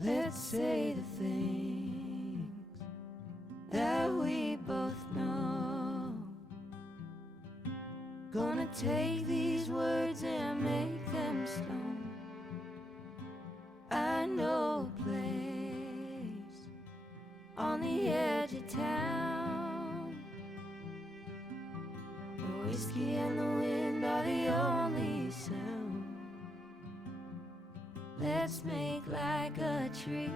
Let's say the things that we both know. Gonna take these words and make them stone. I know a place on the edge of town. The whiskey and the wind are the only sound. Let's make like a tree,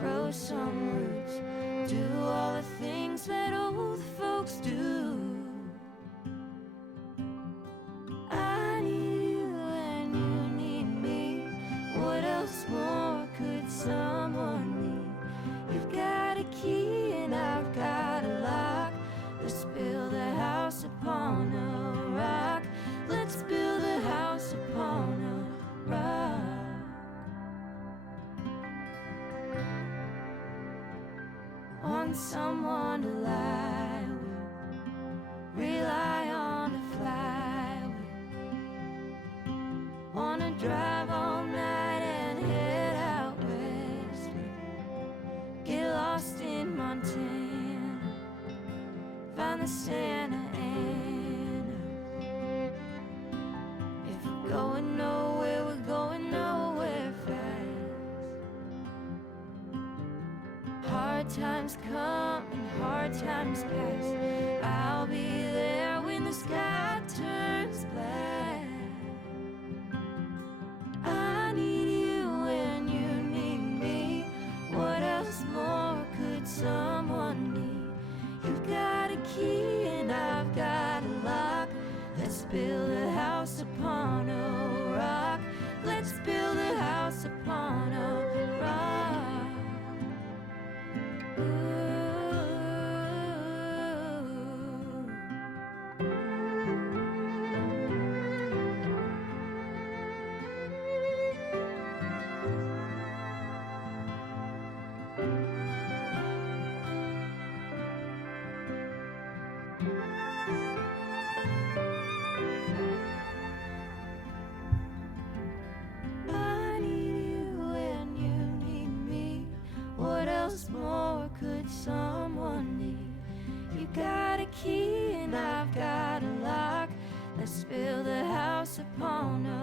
grow some roots, do all the things that old folks do. I need you and you need me. What else more could someone need? You've got a key and I've got a lock. Let's build a house upon a rock. Let's build a house upon a rock. Want someone to lie with, rely on to fly with. Wanna drive all night and head out west with. Get lost in Montana, find the Santa Ana. If we're going nowhere, we're going nowhere fast. Hard times come and hard times pass. I'll be there when the sky turns black. I need you and you need me. What else more could someone need? You've got a key and I've got a lock. Let's build a house upon a rock. Let's build a house upon a rock. I need you and you need me. What else more could someone need? You got a key and I've got a lock. Let's build a house upon a